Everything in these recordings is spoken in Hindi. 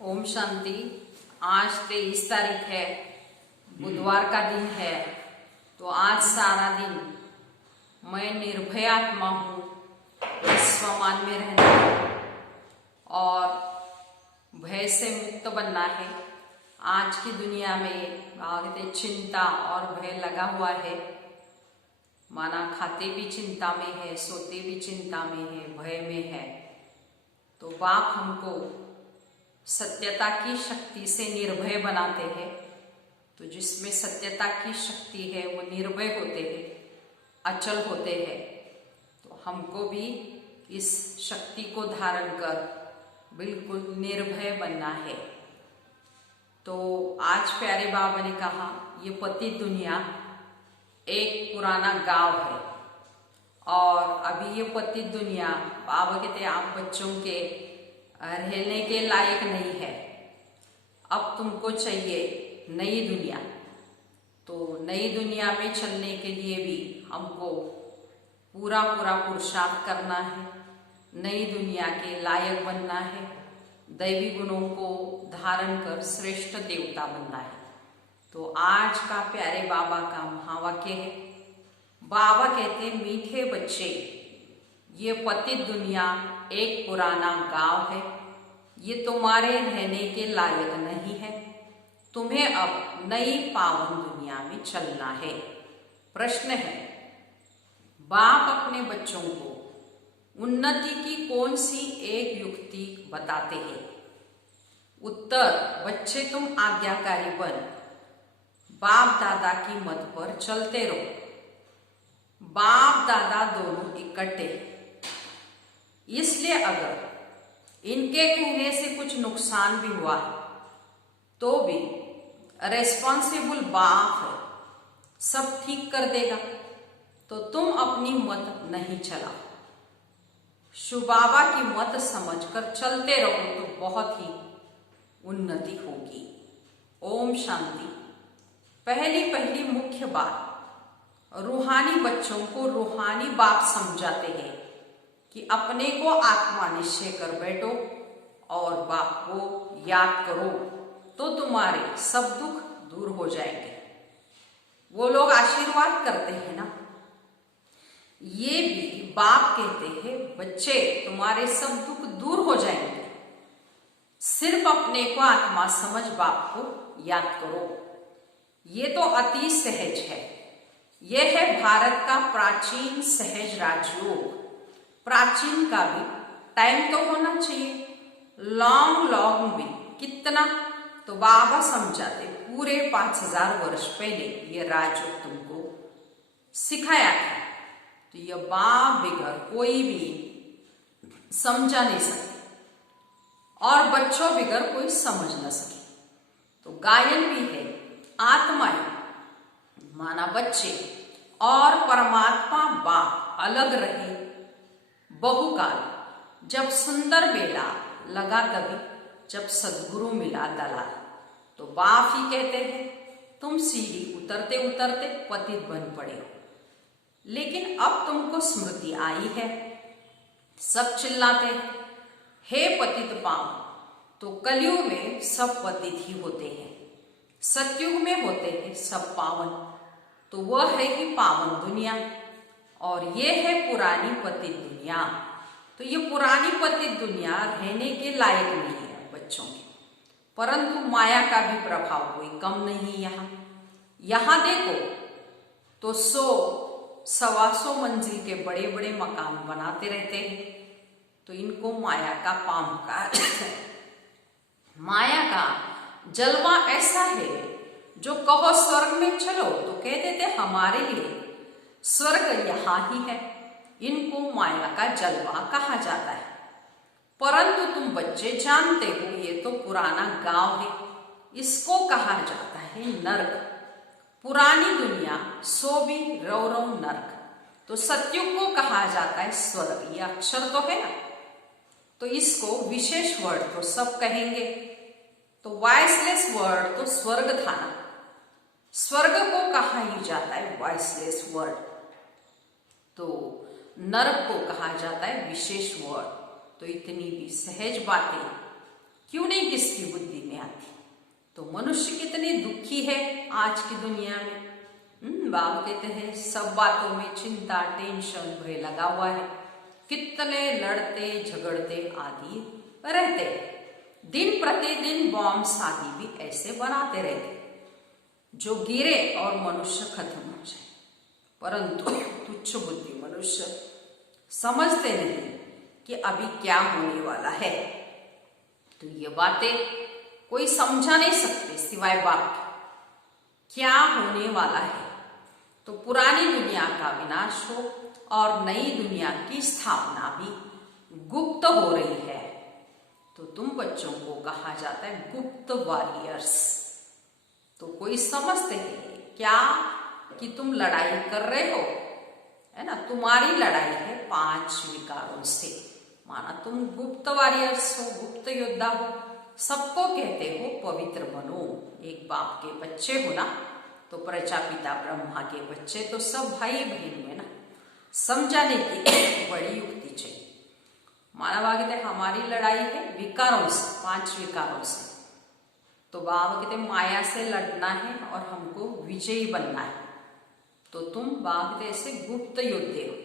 ओम शांति। आज 23 तारीख है, बुधवार का दिन है। तो आज सारा दिन मैं निर्भय आत्मा हूँ, स्वमान में रहना है और भय से मुक्त बनना है। आज की दुनिया में कहते चिंता और भय लगा हुआ है, माना खाते भी चिंता में है, सोते भी चिंता में है, भय में है। तो बाप हमको सत्यता की शक्ति से निर्भय बनाते हैं। तो जिसमें सत्यता की शक्ति है वो निर्भय होते हैं, अचल होते हैं। तो हमको भी इस शक्ति को धारण कर बिल्कुल निर्भय बनना है। तो आज प्यारे बाबा ने कहा ये पति दुनिया एक पुराना गांव है और अभी ये पति दुनिया बाबा कहते आप बच्चों के रहने के लायक नहीं है। अब तुमको चाहिए नई दुनिया। तो नई दुनिया में चलने के लिए भी हमको पूरा पुरुषार्थ करना है, नई दुनिया के लायक बनना है, दैवी गुणों को धारण कर श्रेष्ठ देवता बनना है। तो आज का प्यारे बाबा का महावाक्य है। बाबा कहते मीठे बच्चे, ये पतित दुनिया एक पुराना गांव है, ये तुम्हारे रहने के लायक नहीं है। तुम्हें अब नई पावन दुनिया में चलना है। प्रश्न है, बाप अपने बच्चों को उन्नति की कौन सी एक युक्ति बताते हैं? उत्तर, बच्चे तुम आज्ञाकारी बन, बाप दादा की मत पर चलते रहो। बाप दादा दोनों इकट्ठे, इसलिए अगर इनके कहने से कुछ नुकसान भी हुआ तो भी रेस्पॉन्सिबल बाप है, सब ठीक कर देगा। तो तुम अपनी मत नहीं चलाओ, शुबाबा की मत समझकर चलते रहो तो बहुत ही उन्नति होगी। ओम शांति। पहली मुख्य बात, रूहानी बच्चों को रूहानी बाप समझाते हैं कि अपने को आत्मा निश्चय कर बैठो और बाप को याद करो तो तुम्हारे सब दुख दूर हो जाएंगे। वो लोग आशीर्वाद करते हैं ना, ये भी बाप कहते हैं बच्चे तुम्हारे सब दुख दूर हो जाएंगे, सिर्फ अपने को आत्मा समझ बाप को याद करो। ये तो अति सहज है। यह है भारत का प्राचीन सहज राजयोग। प्राचीन का भी टाइम तो होना चाहिए, लॉन्ग भी कितना, तो बाबा समझाते पूरे 5000 वर्ष पहले ये राजयोग तुमको सिखाया था। तो ये बाप बिगड़ कोई भी समझा नहीं सकते और बच्चों बिगड़ कोई समझ न सके। तो गायन भी है, आत्माएं माना बच्चे और परमात्मा बाप अलग रहे बहुकाल। जब सुंदर बेला लगा तभी, जब सदगुरु मिला दलाल। तो बाप ही कहते हैं तुम सीढ़ी उतरते उतरते पतित बन पड़े हो, लेकिन अब तुमको स्मृति आई है। सब चिल्लाते हैं हे पतित पावन। तो कलयुग में सब पतित ही होते हैं, सतयुग में होते हैं सब पावन। तो वह है कि पावन दुनिया और ये है पुरानी पतित दुनिया। तो ये पुरानी पतित दुनिया रहने के लायक नहीं है बच्चों की, परंतु माया का भी प्रभाव कोई कम नहीं। यहाँ देखो तो 100-125 मंजिल के बड़े बड़े मकान बनाते रहते हैं। तो इनको माया का पाम का माया का जलवा ऐसा है, जो कहो स्वर्ग में चलो तो कह देते हमारे लिए स्वर्ग यहाँ ही है। इनको माया का जलवा कहा जाता है। परंतु तुम बच्चे जानते हो ये तो पुराना गांव है, इसको कहा जाता है नरक। पुरानी दुनिया सो भी रौ नरक। तो सतयुग को कहा जाता है स्वर्ग। ये अक्षर तो है ना, तो इसको विशेष वर्ड तो सब कहेंगे। तो वॉइसलेस वर्ड तो स्वर्ग था ना, स्वर्ग को कहा ही जाता है वॉइसलेस वर्ड। तो नरक को कहा जाता है विशेष वर्ड। तो इतनी भी सहज बातें क्यों नहीं किसकी बुद्धि में आती। तो मनुष्य कितनी दुखी है आज की दुनिया में। बाबा कहते हैं सब बातों में चिंता, टेंशन, भय लगा हुआ है। कितने लड़ते झगड़ते आदि रहते, दिन प्रतिदिन बॉम्ब शादी भी ऐसे बनाते रहते जो गिरे और मनुष्य खत्म हो जाए। परंतु तुच्छ बुद्धि मनुष्य समझते नहीं कि अभी क्या होने वाला है। तो ये बातें कोई समझा नहीं सकते सिवाय बाप के। क्या होने वाला है? तो पुरानी दुनिया का विनाश हो और नई दुनिया की स्थापना भी गुप्त हो रही है। तो तुम बच्चों को कहा जाता है गुप्त वॉरियर्स। तो कोई समझते हैं क्या कि तुम लड़ाई कर रहे हो, है ना। तुम्हारी लड़ाई है 5 विकारों से। माना तुम गुप्त वॉरियर्स हो, गुप्त योद्धा हो। सबको कहते हो पवित्र बनो। एक बाप के बच्चे हो ना, तो प्रजापिता ब्रह्मा के बच्चे तो सब भाई बहन में ना। समझाने की बड़ी युक्ति चाहिए। माना बाबा कहते हमारी लड़ाई है विकारों से, 5 विकारों से। तो बाबा कहते माया से लड़ना है और हमको विजयी बनना है। तो तुम बाबा कहते ऐसे गुप्त योद्धे हो।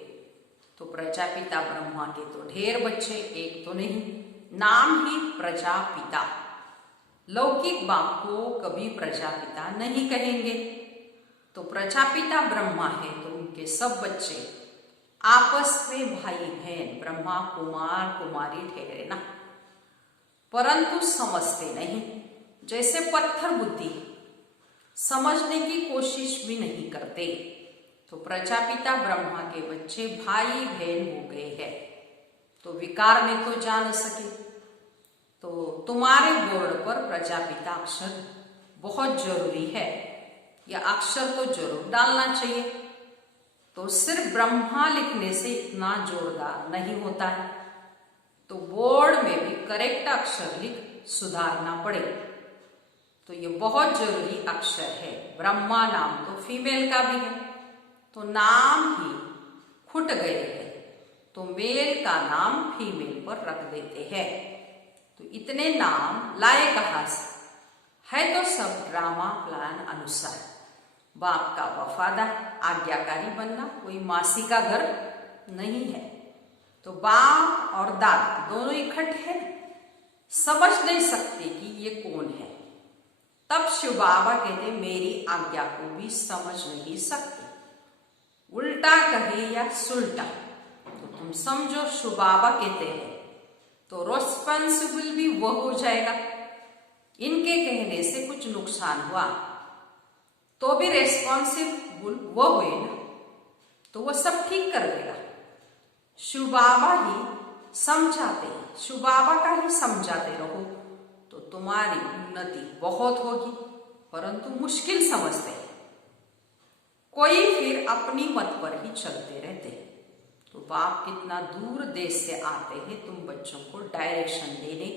तो प्रजापिता ब्रह्मा के तो ढेर बच्चे, एक तो नहीं, नाम ही प्रजापिता। लौकिक बाप को कभी प्रजापिता नहीं कहेंगे। तो प्रजापिता ब्रह्मा है तो उनके सब बच्चे आपस में भाई बहन, ब्रह्मा कुमार कुमारी ठहरे ना। परंतु समझते नहीं, जैसे पत्थर बुद्धि, समझने की कोशिश भी नहीं करते। तो प्रजापिता ब्रह्मा के बच्चे भाई बहन हो गए हैं। तो विकार में तो जा न सके। तो तुम्हारे बोर्ड पर प्रजापिता अक्षर बहुत जरूरी है। यह अक्षर तो जरूर डालना चाहिए। तो सिर्फ ब्रह्मा लिखने से इतना जोरदार नहीं होता है। तो बोर्ड में भी करेक्ट अक्षर लिख सुधारना पड़े। तो ये बहुत जरूरी अक्षर है। ब्रह्मा नाम तो फीमेल का भी है, तो नाम ही खुट गए हैं, तो मेल का नाम फीमेल पर रख देते हैं। तो इतने नाम लाए कहाँ से? है तो सब ड्रामा प्लान अनुसार। बाप का वफादार आज्ञाकारी बनना कोई मासी का घर नहीं है। तो बाप और दादा दोनों इकट्ठे हैं, समझ नहीं सकते कि ये कौन है। तब शिव बाबा कहते मेरी आज्ञा को भी समझ नहीं सकते। उल्टा कहे या सुलटा तो तुम समझो शिव बाबा कहते हैं तो रिस्पॉन्सिबल भी वह हो जाएगा। इनके कहने से कुछ नुकसान हुआ तो भी रेस्पॉन्सिबल वो हुए ना, तो वो सब ठीक कर देगा। शिव बाबा ही समझाते, शिव बाबा का ही समझाते रहो तो तुम्हारी उन्नति बहुत होगी। परंतु मुश्किल समझते हैं कोई, फिर अपनी मत पर ही चलते रहते। तो बाप कितना दूर देश से आते हैं तुम बच्चों को डायरेक्शन देने,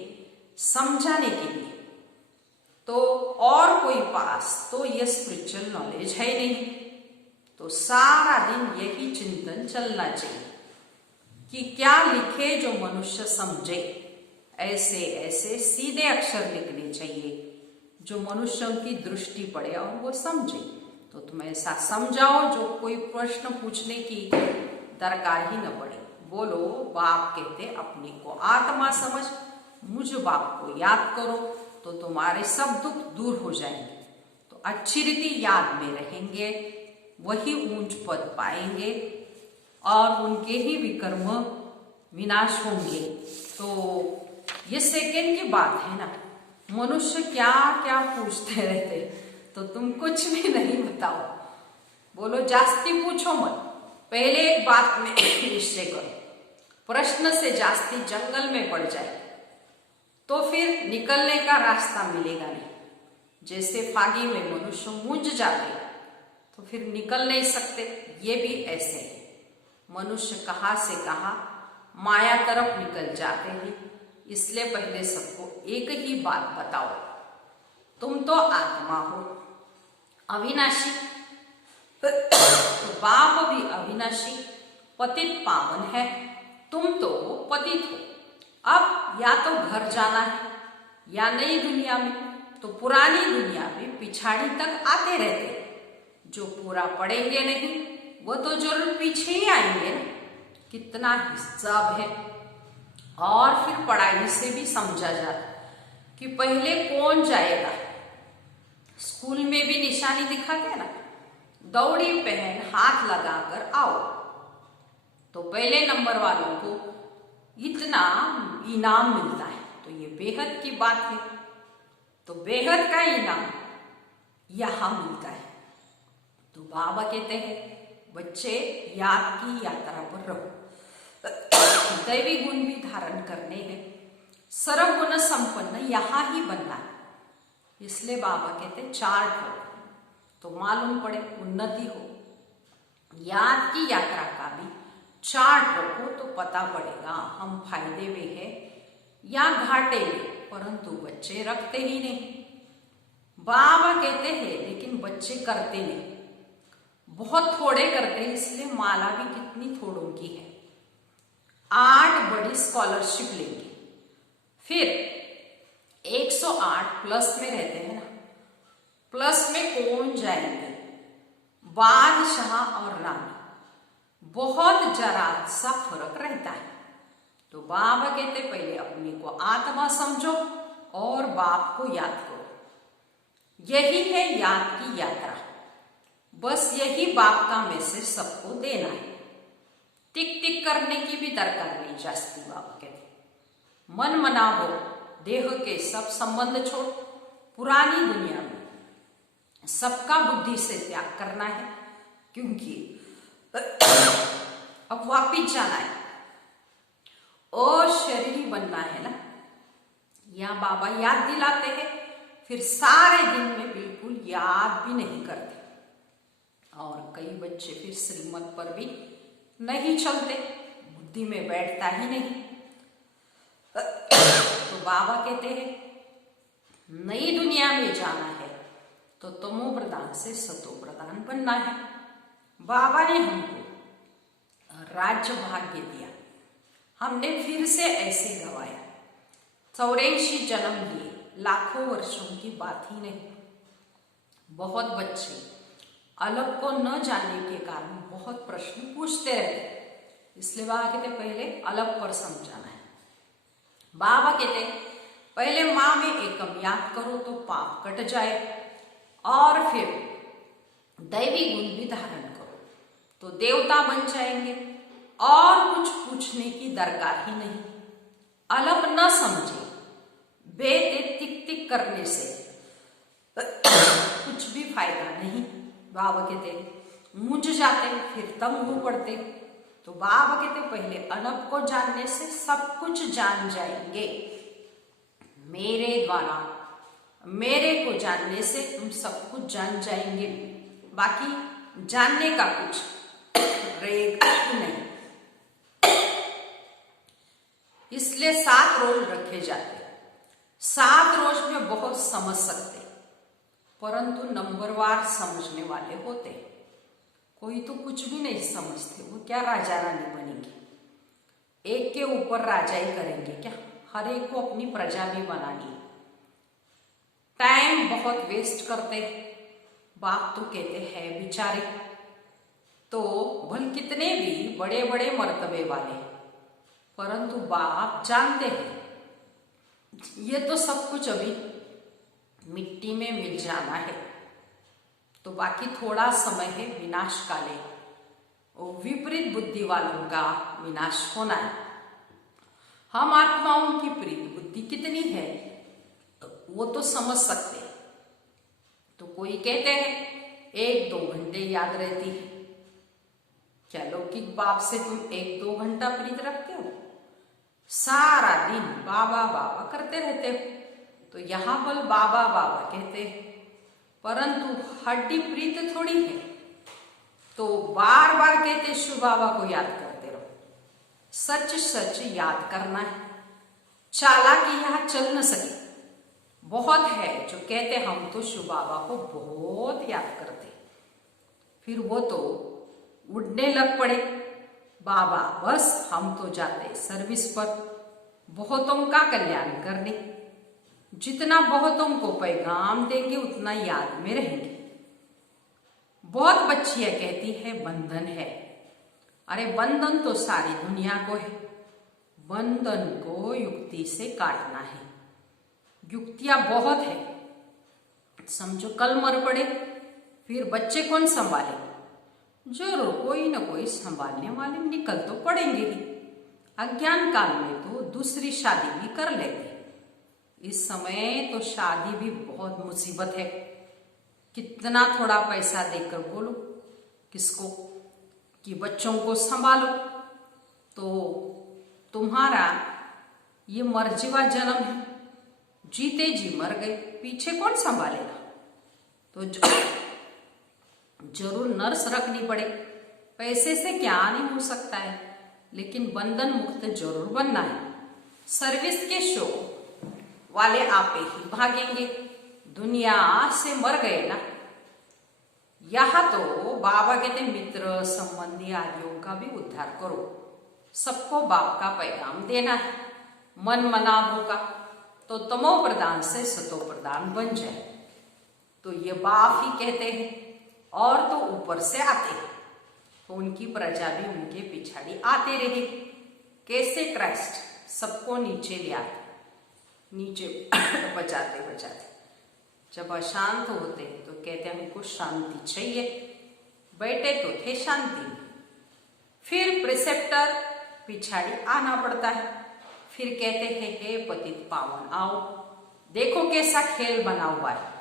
समझाने के लिए। तो और कोई पास तो ये स्पिरिचुअल नॉलेज है नहीं। तो सारा दिन यही चिंतन चलना चाहिए कि क्या लिखे जो मनुष्य समझे। ऐसे ऐसे सीधे अक्षर लिखने चाहिए जो मनुष्यों की दृष्टि पड़े और वो समझे। तो तुम ऐसा समझाओ जो कोई प्रश्न पूछने की दरकार ही न पड़े। बोलो बाप कहते अपने को आत्मा समझ, मुझ बाप को याद करो तो तुम्हारे सब दुख दूर हो जाएंगे। तो अच्छी रीति याद में रहेंगे, वही ऊंच पद पाएंगे और उनके ही विकर्म विनाश होंगे। तो ये सेकंड की बात है ना। मनुष्य क्या क्या पूछते रहते, तो तुम कुछ भी नहीं बताओ। बोलो जास्ती पूछो मत, पहले एक बात में निश्चय करो। प्रश्न से जास्ती जंगल में पड़ जाए तो फिर निकलने का रास्ता मिलेगा नहीं। जैसे फागी में मनुष्य मूंझ जाते तो फिर निकल नहीं सकते, ये भी ऐसे है। मनुष्य कहाँ से कहाँ माया तरफ निकल जाते हैं। इसलिए पहले सबको एक ही बात बताओ, तुम तो आत्मा हो अविनाशी। तो बाप भी अविनाशी पतित पावन है, तुम तो पतित हो। अब या तो घर जाना है या नई दुनिया में, तो पुरानी दुनिया में पिछाड़ी तक आते रहते। जो पूरा पढ़ेंगे नहीं वो तो जरूर पीछे ही आएंगे ना। कितना हिसाब है। और फिर पढ़ाई से भी समझा जाता कि पहले कौन जाएगा। स्कूल में भी निशानी दिखाते ना, दौड़ी पहन हाथ लगाकर आओ, तो पहले नंबर वालों को इतना इनाम मिलता है। तो ये बेहद की बात है। तो बेहद का इनाम यहां मिलता है। तो बाबा कहते हैं बच्चे याद की यात्रा पर रहो, दैवी गुण भी धारण करने हैं, सर्वगुण संपन्न यहां ही बनना है। इसलिए बाबा कहते हैं चार्ट रखो तो मालूम पड़े, उन्नति हो। याद की यात्रा का भी चार्ट रखो तो पता पड़ेगा हम फायदे में है या घाटे में। परंतु बच्चे रखते ही नहीं। बाबा कहते हैं लेकिन बच्चे करते नहीं, बहुत थोड़े करते हैं। इसलिए माला भी कितनी थोड़ों की है। 8 बड़ी स्कॉलरशिप लेंगे, फिर 108 प्लस में रहते हैं ना, प्लस में कौन जाएंगे? बादशाह और रानी। बहुत जरा सा फर्क रहता है। तो बाबा कहते पहले अपने को आत्मा समझो और बाप को याद करो। यही है याद की यात्रा। बस यही बाप का मैसेज सबको देना है। टिक टिक करने की भी दरकार नहीं जाती। बाबा कहते मन मनाओ, देह के सब संबंध छोड़, पुरानी दुनिया में सबका बुद्धि से त्याग करना है, क्योंकि अब वापिस जाना है और शरीरी बनना है ना। यहाँ बाबा याद दिलाते हैं, फिर सारे दिन में बिल्कुल याद भी नहीं करते। और कई बच्चे फिर श्रीमत पर भी नहीं चलते, बुद्धि में बैठता ही नहीं। तो बाबा कहते हैं नई दुनिया में जाना है तो तमो प्रधान से सतो प्रधान बनना है। बाबा ने हमको राज्य भाग्य दिया, हमने फिर से ऐसे गवाया। 84 जन्म लिए, लाखों वर्षों की बात ही नहीं। बहुत बच्चे अलग को न जानने के कारण बहुत प्रश्न पूछते रहते। इसलिए बाबा कहते पहले अलग पर समझाना है। बाबा कहते पहले माँ में एकम याद करो तो पाप कट जाए, और फिर दैवी गुण भी धारण करो तो देवता बन जाएंगे और कुछ पूछने की दरकार ही नहीं। अलग न समझे, बेते टिक टिक करने से कुछ भी फायदा नहीं। बाबा कहते मुझ जाते फिर तंग हो पड़ते। तो बाबा कहते पहले अनब को जानने से सब कुछ जान जाएंगे। मेरे द्वारा मेरे को जानने से तुम सब कुछ जान जाएंगे, बाकी जानने का कुछ रहेगा नहीं। इसलिए 7 रोज रखे जाते। 7 रोज में बहुत समझ सकते, परंतु नंबरवार समझने वाले होते। कोई तो कुछ भी नहीं समझते, वो क्या राजा रानी बनेंगे? एक के ऊपर राजा ही करेंगे क्या? हर एक को अपनी प्रजा भी बनानी है। टाइम बहुत वेस्ट करते। बाप तो कहते हैं बेचारे तो भल कितने भी बड़े बड़े मर्तबे वाले, परंतु बाप जानते हैं ये तो सब कुछ अभी मिट्टी में मिल जाना है। तो बाकी थोड़ा समय है विनाश काले, विपरीत बुद्धि वालों का विनाश होना है। हम आत्माओं की प्रीत बुद्धि कितनी है वो तो समझ सकते हैं। तो कोई कहते हैं 1-2 घंटे याद रहती है। क्या लौकिक बाप से तुम 1-2 घंटा प्रीत रखते हो? सारा दिन बाबा बाबा करते रहते हो। तो यहां बल बाबा बाबा कहते हैं, परंतु हड्डी प्रीत थोड़ी है। तो बार बार कहते शिव बाबा को याद करते रहो। सच सच याद करना है। चालाकी यहां चल न सके। बहुत है जो कहते हम तो शिव बाबा को बहुत याद करते, फिर वो तो उड़ने लग पड़े। बाबा बस हम तो जाते सर्विस पर, बहुतों का कल्याण करने। जितना बहुतों को पैगाम देंगे उतना याद में रहेंगे। बहुत बच्चियां कहती है बंधन है। अरे बंधन तो सारी दुनिया को है, बंधन को युक्ति से काटना है। युक्तियां बहुत है। समझो कल मर पड़े फिर बच्चे कौन संभाले? जरूर कोई ना कोई संभालने वाले निकल तो पड़ेंगे ही। अज्ञान काल में तो दूसरी शादी भी कर लेते। इस समय तो शादी भी बहुत मुसीबत है। कितना थोड़ा पैसा देकर बोलो किसको कि बच्चों को संभालो, तो तुम्हारा ये मर्जीवा जन्म है। जीते जी मर गए, पीछे कौन संभालेगा? तो जरूर नर्स रखनी पड़े। पैसे से क्या नहीं हो सकता है, लेकिन बंधन मुक्त जरूर बनना है। सर्विस के शो वाले आपे ही भागेंगे। दुनिया से मर गए ना। यहाँ तो बाबा कहते मित्र संबंधी आदियों का भी उद्धार करो। सबको बाप का पैगाम देना है। मन मनाभों का तो तमो प्रदान से सतो प्रदान बन जाए। तो ये बाप ही कहते हैं और तो ऊपर से आते हैं, तो उनकी प्रजा भी उनके पिछाड़ी आते रहे। कैसे क्राइस्ट सबको नीचे ले आते, नीचे बचाते बचाते जब अशांत होते तो कहते हमको शांति चाहिए। बैठे तो थे शांति में, फिर प्रिसेप्टर पिछाड़ी आना पड़ता है। फिर कहते हैं हे पतित पावन आओ, देखो कैसा खेल बना हुआ है।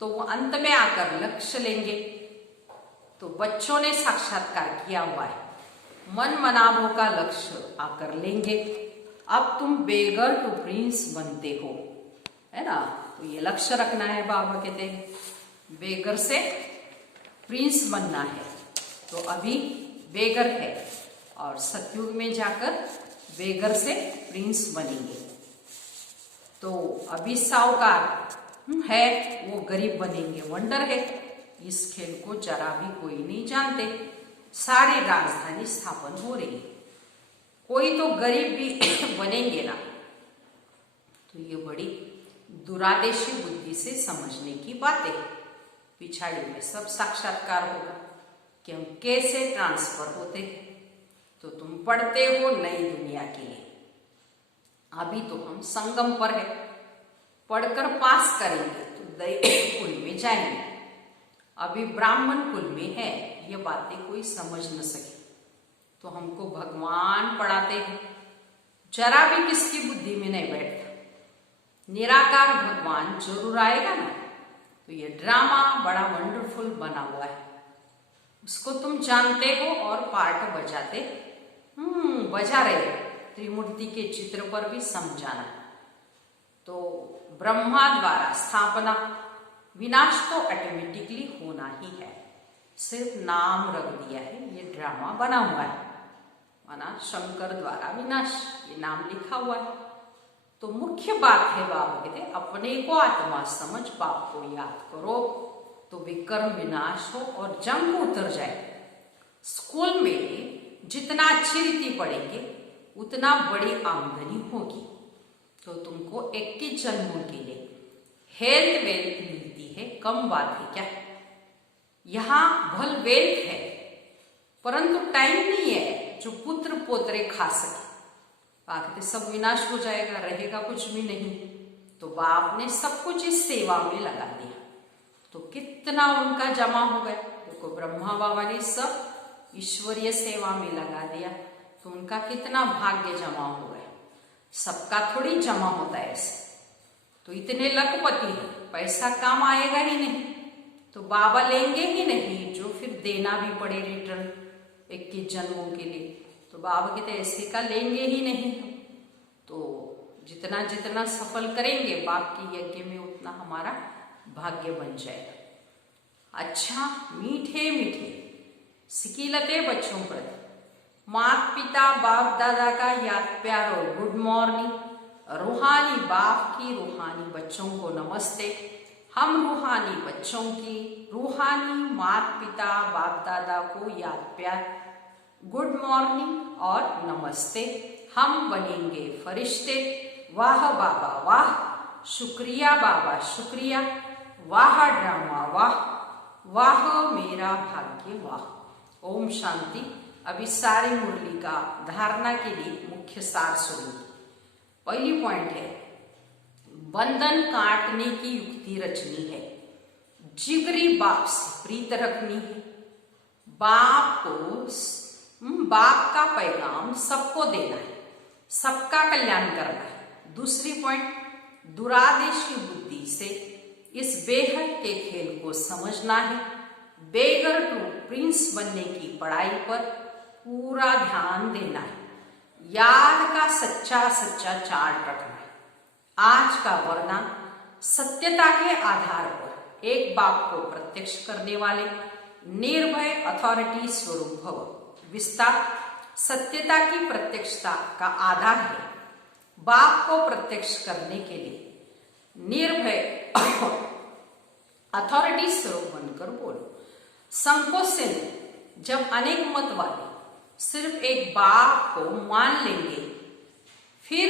तो वो अंत में आकर लक्ष्य लेंगे। तो बच्चों ने साक्षात्कार किया हुआ है, मन मनाभों का लक्ष्य आकर लेंगे। अब तुम बेगर टू प्रिंस बनते हो, है ना। तो ये लक्ष्य रखना है। बाबा कहते हैं बेगर से प्रिंस बनना है। तो अभी बेगर है और सतयुग में जाकर बेगर से प्रिंस बनेंगे। तो अभी साहूकार है वो गरीब बनेंगे। वंडर है, इस खेल को जरा भी कोई नहीं जानते। सारी राजधानी स्थापन हो रही है, कोई तो गरीब भी बनेंगे ना। तो ये बड़ी दुरादेशी बुद्धि से समझने की बातें। पिछाड़ी में सब साक्षात्कार होगा कि हम कैसे ट्रांसफर होते हैं। तो तुम पढ़ते हो नई दुनिया के लिए। अभी तो हम संगम पर है, पढ़कर पास करेंगे तो दैविक कुल में जाएंगे। अभी ब्राह्मण कुल में है, ये बातें कोई समझ न सके। तो हमको भगवान पढ़ाते हैं, जरा भी किसकी बुद्धि में नहीं बैठता। निराकार भगवान जरूर आएगा ना। तो ये ड्रामा बड़ा वंडरफुल बना हुआ है, उसको तुम जानते हो और पार्ट बजाते बजा रहे। त्रिमूर्ति के चित्र पर भी समझाना। तो ब्रह्मा द्वारा स्थापना, विनाश तो ऑटोमेटिकली होना ही है, सिर्फ नाम रख दिया है। ये ड्रामा बना हुआ है, माना शंकर द्वारा विनाश, ये नाम लिखा हुआ है। तो मुख्य बात है बाबा कहते अपने को आत्मा समझ बाप को याद करो, तो विकर्म विनाश हो और जंग उतर जाए। स्कूल में जितना अच्छी रीति पढ़ेंगे उतना बड़ी आमदनी होगी। तो तुमको 21 जन्मों के लिए हेल्थ वेल्थ मिलती है, कम बात है क्या। यहाँ भल वेल्थ है परंतु टाइम नहीं है जो पुत्र पोतरे खा सके। कहते सब विनाश हो जाएगा, रहेगा कुछ भी नहीं। तो बाप ने सब कुछ इस सेवा में लगा दिया। तो कितना उनका जमा हो गया। देखो ब्रह्मा बाबा ने सब ईश्वरीय सेवा में लगा दिया, तो उनका कितना भाग्य जमा हो गया। सबका थोड़ी जमा होता है ऐसे। तो इतने लखपति हैं, पैसा काम आएगा ही नहीं, तो बाबा लेंगे ही नहीं, जो फिर देना भी पड़े रिटर्न 21 जन्मों के लिए। तो बाबा कहते ऐसे का लेंगे ही नहीं। तो जितना जितना सफल करेंगे बाप के यज्ञ में उतना हमारा भाग्य बन जाएगा। अच्छा, मीठे मीठे सिकीलते बच्चों पर माता पिता बाप दादा का याद प्यार और गुड मॉर्निंग। रूहानी बाप की रूहानी बच्चों को नमस्ते। हम रूहानी बच्चों की रूहानी माता पिता बाप दादा को याद प्यार, गुड मॉर्निंग और नमस्ते। हम बनेंगे फरिश्ते। वाह बाबा वाह, शुक्रिया बाबा शुक्रिया, वाह ड्रामा वाह, वाह मेरा भाग्य वाह। ओम शांति। अभी सारी मुरली का धारणा के लिए मुख्य सार सुनिए। पहली पॉइंट है, बंधन काटने की युक्ति रचनी है, जिगरी बाप से प्रीत रखनी है, बाप का पैगाम सबको देना है, सबका कल्याण करना है। दूसरी पॉइंट, दुरादेशी बुद्धि से इस बेहद के खेल को समझना है, बेगर टू प्रिंस बनने की पढ़ाई पर पूरा ध्यान देना है, याद का सच्चा सच्चा चार्ट रखना है। आज का वरदान, सत्यता के आधार पर एक बाप को प्रत्यक्ष करने वाले निर्भय अथॉरिटी स्वरूप भव। विस्तार, सत्यता की प्रत्यक्षता का आधार है, बाप को प्रत्यक्ष करने के लिए निर्भय अथॉरिटी स्वरूप बनकर बोलो। संकोच से नहीं, जब अनेक मत वाले सिर्फ एक बाप को मान लेंगे, फिर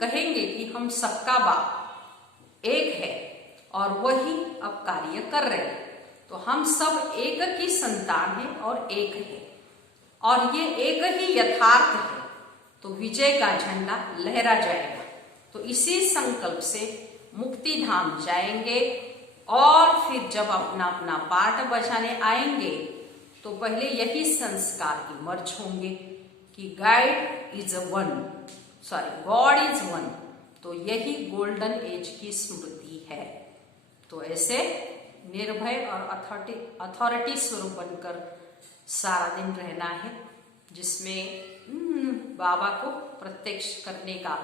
कहेंगे कि हम सबका बाप एक है और वही अब कार्य कर रहे हैं, तो हम सब एक की संतान हैं और एक है, और ये एक ही यथार्थ है, तो विजय का झंडा लहरा जाएगा। तो इसी संकल्प से मुक्ति धाम जाएंगे, और फिर जब अपना अपना पार्ट बजाने आएंगे तो पहले यही संस्कार इमर्ज होंगे कि गॉड इज वन, तो यही गोल्डन एज की स्मृति है। तो ऐसे निर्भय और अथॉरिटी स्वरूप बनकर सारा दिन रहना है, जिसमें बाबा को प्रत्यक्ष करने का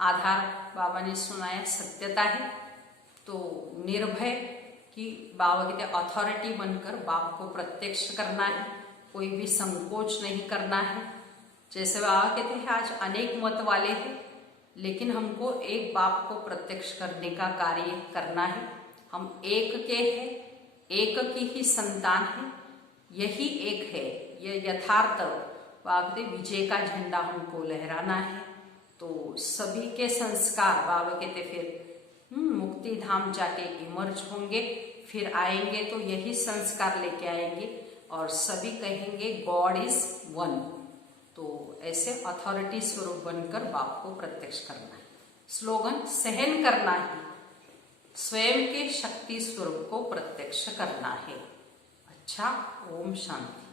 आधार बाबा ने सुनाया सत्यता है। तो निर्भय कि बाबा कहते अथॉरिटी बनकर बाप को प्रत्यक्ष करना है, कोई भी संकोच नहीं करना है। जैसे बाबा कहते हैं आज अनेक मत वाले हैं, लेकिन हमको एक बाप को प्रत्यक्ष करने का कार्य करना है। हम एक के हैं, एक की ही संतान है, यही एक है, यह यथार्थ बाबा कहते विजय का झंडा हमको लहराना है। तो सभी के संस्कार बाबा कहते फिर मुक्ति धाम जाके इमर्ज होंगे, फिर आएंगे तो यही संस्कार लेके आएंगे और सभी कहेंगे गॉड इज वन। तो ऐसे अथॉरिटी स्वरूप बनकर बाप को प्रत्यक्ष करना है। स्लोगन, सहन करना ही स्वयं के शक्ति स्वरूप को प्रत्यक्ष करना है। अच्छा, ओम शांति।